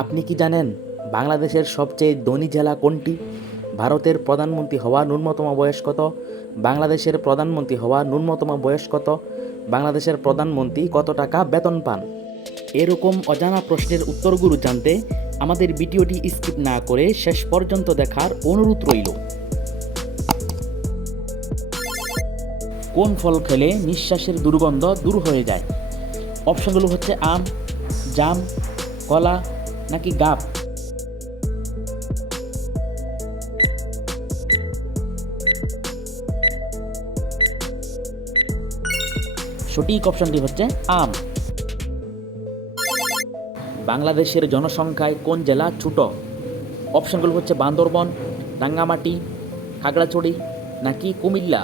আপনি কি জানেন বাংলাদেশের সবচেয়ে ধনী জেলা কোনটি? ভারতের প্রধানমন্ত্রী হওয়ার ন্যূনতম বয়স কত? বাংলাদেশের প্রধানমন্ত্রী হওয়ার ন্যূনতম বয়স কত? বাংলাদেশের প্রধানমন্ত্রী কত টাকা বেতন পান? এরকম অজানা প্রশ্নের উত্তরগুলো জানতে আমাদের ভিডিওটি স্কিপ না করে শেষ পর্যন্ত দেখার অনুরোধ রইল। কোন ফল খেলে নিঃশ্বাসের দুর্গন্ধ দূর হয়ে যায়? অপশনগুলো হচ্ছে আম, জাম, কলা নাকি গাব। সঠিক অপশনটি হচ্ছে আম। বাংলাদেশের জনসংখ্যায় কোন জেলা ছোট? অপশনগুলো হচ্ছে বান্দরবন, রাঙ্গামাটি, খাগড়াছড়ি নাকি কুমিল্লা।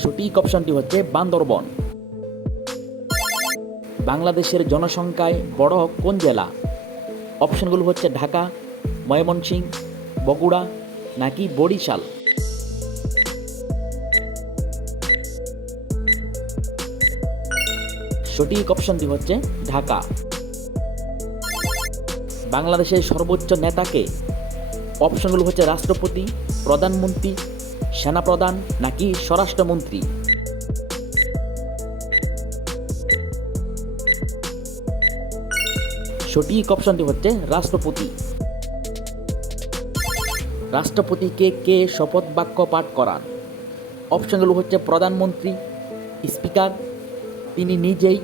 সঠিক অপশনটি হচ্ছে বান্দরবন। বাংলাদেশের জনসংখ্যায় বড় কোন জেলা? অপশনগুলো হচ্ছে ঢাকা, ময়মনসিংহ, বগুড়া নাকি বরিশাল। সঠিক অপশনটি হচ্ছে ঢাকা। বাংলাদেশের সর্বোচ্চ নেতাকে? অপশনগুলো হচ্ছে রাষ্ট্রপতি, প্রধানমন্ত্রী, সেনাপ্রধান নাকি স্বরাষ্ট্রমন্ত্রী। সঠিক অপশনটি হচ্ছে রাষ্ট্রপতি। রাষ্ট্রপতিকে কে শপথ বাক্য পাঠ করান? অপশনগুলো হচ্ছে প্রধানমন্ত্রী, স্পিকার, তিনি নিজেই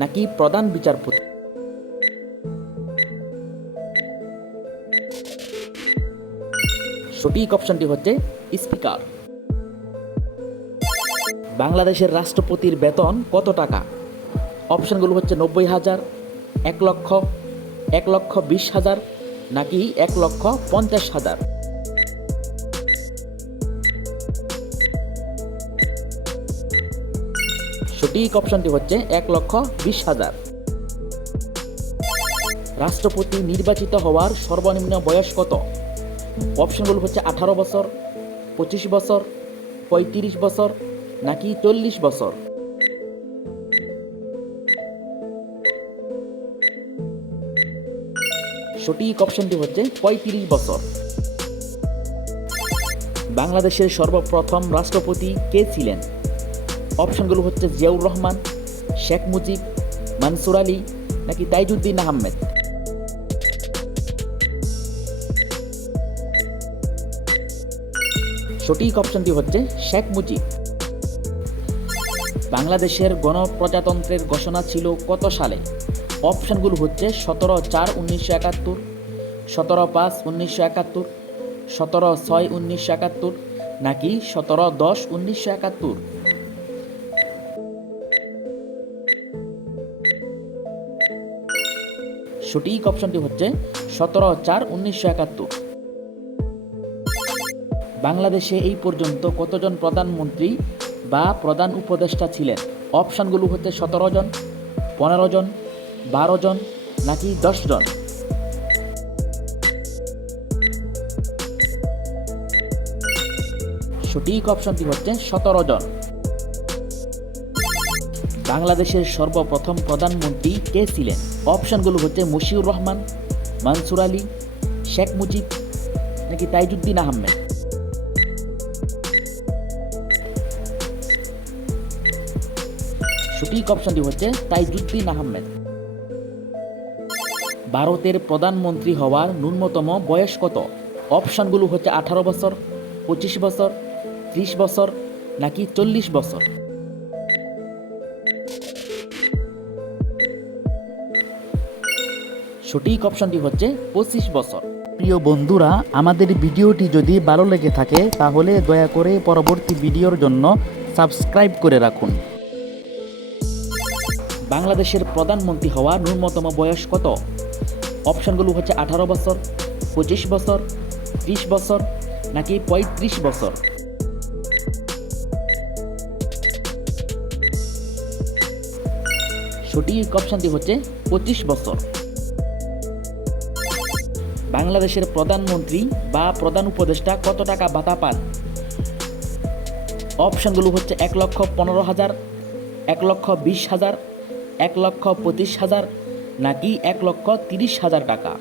নাকি প্রধান বিচারপতি। সঠিক অপশনটি হচ্ছে স্পিকার। বাংলাদেশের রাষ্ট্রপতির বেতন কত টাকা? অপশনগুলো হচ্ছে 90,000, 1 লক্ষ, 1,20,000 নাকি 1,50,000। সঠিক অপশনটি হচ্ছে 1,20,000। রাষ্ট্রপতি নির্বাচিত হওয়ার সর্বনিম্ন বয়স কত? অপশনগুলো হচ্ছে 18 বছর, 25 বছর, 35 বছর নাকি 40 বছর। সঠিক অপশনটি হচ্ছে 35 বছর। বাংলাদেশের সর্বপ্রথম রাষ্ট্রপতি কে ছিলেন? অপশনগুলো হচ্ছে জিয়াউর রহমান, শেখ মুজিব, মানসুর আলী নাকি তাইজউদ্দিন আহমেদ। সঠিক অপশনটি হচ্ছে শেখ মুজিব। বাংলাদেশের গণপ্রজাতন্ত্রের ঘোষণা ছিল কত সালে? অপশনগুলো হচ্ছে 17/4/1971, 17/5/1971, 17/6/1971 নাকি 17/10/1971। সঠিক অপশনটি হচ্ছে 17/4/1971। বাংলাদেশে এই পর্যন্ত কতজন প্রধানমন্ত্রী বা প্রধান উপদেষ্টা ছিলেন? অপশনগুলো হচ্ছে 17 জন, 15 জন, 12 জন নাকি 10 জন। সঠিক অপশনটি হচ্ছে 17 জন। বাংলাদেশের সর্বপ্রথম প্রধানমন্ত্রী কে ছিলেন? অপশনগুলো হচ্ছে মুশিউর রহমান, মানসুর আলী, শেখ মুজিব নাকি তাইজউদ্দিন আহমেদ। সঠিক অপশনটি হচ্ছে তাইজউদ্দিন আহমেদ। ভারতের প্রধানমন্ত্রী হওয়ার ন্যূনতম বয়স কত? অপশনগুলো হচ্ছে 18 বছর, 25 বছর, 30 বছর নাকি 40 বছর। সঠিক অপশনটি হচ্ছে 25 বছর। প্রিয় বন্ধুরা, আমাদের ভিডিওটি যদি ভালো লেগে থাকে তাহলে দয়া করে পরবর্তী ভিডিওর জন্য সাবস্ক্রাইব করে রাখুন। বাংলাদেশের প্রধানমন্ত্রী হওয়ার ন্যূনতম বয়স কত? অপশনগুলো হচ্ছে 18 বছর, 25 বছর, 30 বছর নাকি 35 বছর। সঠিক অপশনটি হচ্ছে 25 বছর। বাংলাদেশের প্রধানমন্ত্রী বা প্রধান উপদেষ্টা কত টাকা ভাতা পান? অপশনগুলো হচ্ছে 1,15,000, 1,20,000, 1,25,000 নাকি 1,30,000 টাকা?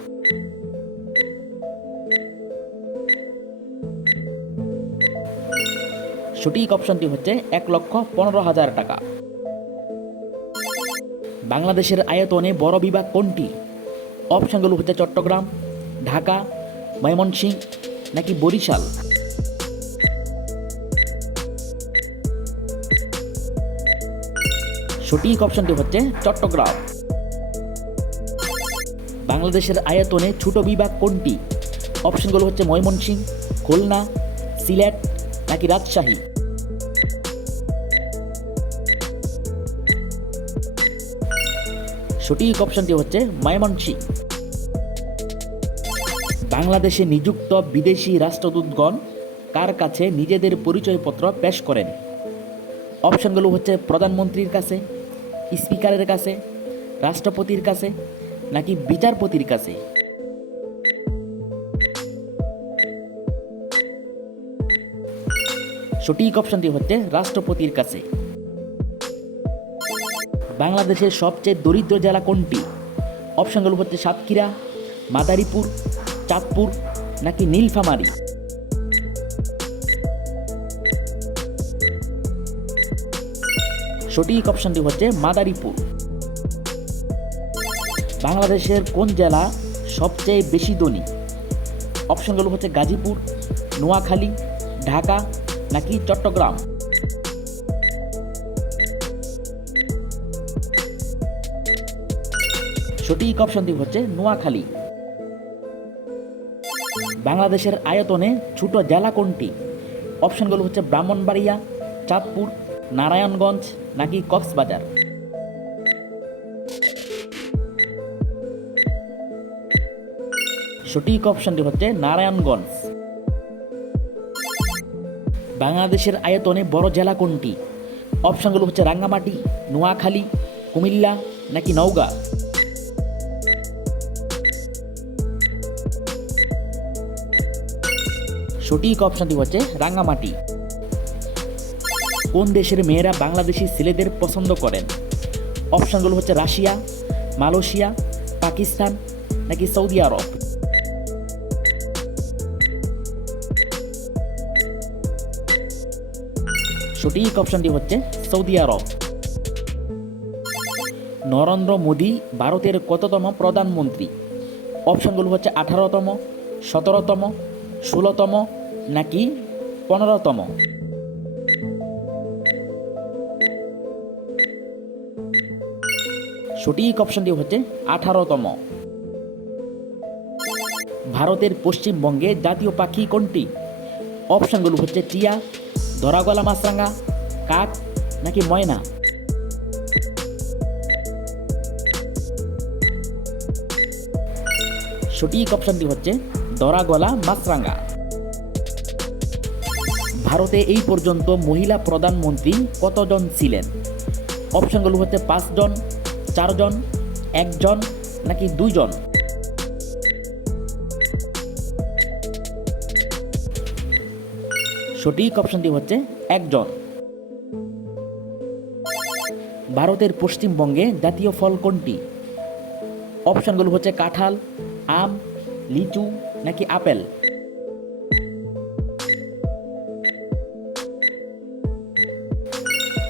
সঠিক অপশনটি হচ্ছে 1,15,000 টাকা। বাংলাদেশের আয়তনে বড় বিভাগ কোনটি? অপশনগুলো হচ্ছে চট্টগ্রাম, ঢাকা, ময়মনসিংহ নাকি বরিশাল। সঠিক অপশনটি হচ্ছে চট্টগ্রাম। বাংলাদেশের আয়তনে ছোট বিভাগ কোনটি? অপশনগুলো হচ্ছে ময়মনসিংহ, খুলনা, সিলেট নাকি রাজশাহী। সঠিক অপশনটি হচ্ছে ময়মনসিংহ। বাংলাদেশে নিযুক্ত বিদেশি রাষ্ট্রদূতগণ কার কাছে নিজেদের পরিচয়পত্র পেশ করেন? অপশনগুলো হচ্ছে প্রধানমন্ত্রীর কাছে, স্পিকারের কাছে, রাষ্ট্রপতির কাছে নাকি বিচারপতির কাছে। সঠিক অপশনটি হচ্ছে রাষ্ট্রপতির কাছে। বাংলাদেশের সবচেয়ে দরিদ্র জেলা কোনটি? অপশনগুলো হচ্ছে সাতক্ষীরা, মাদারীপুর, চাঁদপুর নাকি নীলফামারী। সঠিক অপশনটি হচ্ছে মাদারীপুর। বাংলাদেশের কোন জেলা সবচেয়ে বেশি ধনী? অপশনগুলো হচ্ছে গাজীপুর, নোয়াখালী, ঢাকা নাকি চট্টগ্রাম। সঠিক অপশনটি হচ্ছে নোয়াখালী। বাংলাদেশের আয়তনে ছোট জেলা কোনটি? অপশনগুলো হচ্ছে ব্রাহ্মণবাড়িয়া, চাঁদপুর, নারায়ণগঞ্জ নাকি কক্সবাজার। সঠিক অপশনটি হচ্ছে নারায়ণগঞ্জ। বাংলাদেশের আয়তনে বড় জেলা কোনটি? অপশনগুলো হচ্ছে রাঙ্গামাটি, নোয়াখালী, কুমিল্লা নাকি নওগাঁ। সঠিক অপশনটি হচ্ছে রাঙ্গামাটি। কোন দেশের মেয়েরা বাংলাদেশি ছেলেদের পছন্দ করেন? অপশনগুলো হচ্ছে রাশিয়া, মালয়েশিয়া, পাকিস্তান নাকি সৌদি আরব। সঠিক অপশনটি হচ্ছে সৌদি আরব। নরেন্দ্র মোদী ভারতের কততম প্রধানমন্ত্রী? অপশনগুলো হচ্ছে 18তম, 17তম, 16তম নাকি 15তম। সঠিক অপশনটি হচ্ছে 18তম। ভারতের পশ্চিমবঙ্গে জাতীয় পাখি কোনটি? অপশনগুলো হচ্ছে টিয়া, ধরাগলা মাছরাঙা, কাক নাকি ময়না। সঠিক অপশনটি হচ্ছে ধরাগলা মাছরাঙা। ভারতে এই পর্যন্ত মহিলা প্রধানমন্ত্রী কতজন ছিলেন? অপশনগুলো হচ্ছে 5 জন, 4 জন, 1 জন নাকি 2 জন। সঠিক অপশনটি হচ্ছে 1 জন। ভারতের পশ্চিমবঙ্গে জাতীয় ফল কোনটি? অপশনগুলো হচ্ছে কাঁঠাল, আম, লিচু নাকি আপেল।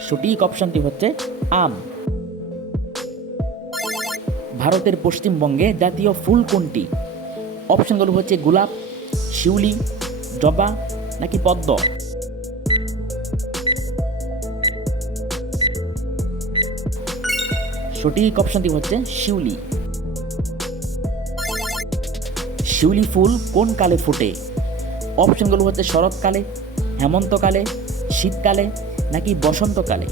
সঠিক অপশনটি হচ্ছে আম। ভারতের পশ্চিমবঙ্গে জাতীয় ফুল কোনটি? অপশনগুলো হচ্ছে গোলাপ, শিউলি, জবা নাকি পদ্ম। সঠিক অপশনটি হচ্ছে শিউলি। শিউলি ফুল কোন কালে ফোটে? অপশনগুলো হচ্ছে শরৎকালে, হেমন্তকালে, শীতকালে নাকি বসন্তকালে।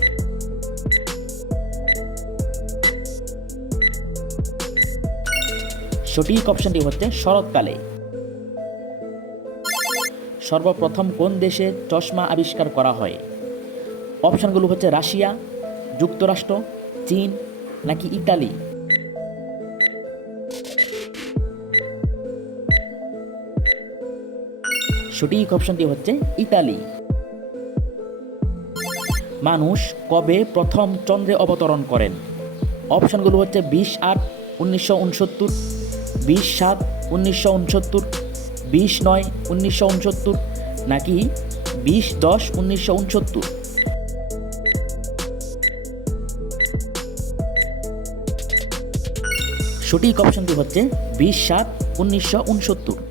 সঠিক অপশনটি হচ্ছে শরৎকালে। সর্বপ্রথম কোন দেশে চশমা আবিষ্কার করা হয়? অপশনগুলো হচ্ছে রাশিয়া, যুক্তরাষ্ট্র, চীন নাকি ইতালি। সঠিক অপশনটি হচ্ছে ইতালি। মানুষ কবে প্রথম চন্দ্রে অবতরণ করেন? অপশানগুলো হচ্ছে 20/8/1969, 20/7/1969, 20/9/1969 নাকি 20/10/1969। সঠিক অপশনটি হচ্ছে 20/7/1969।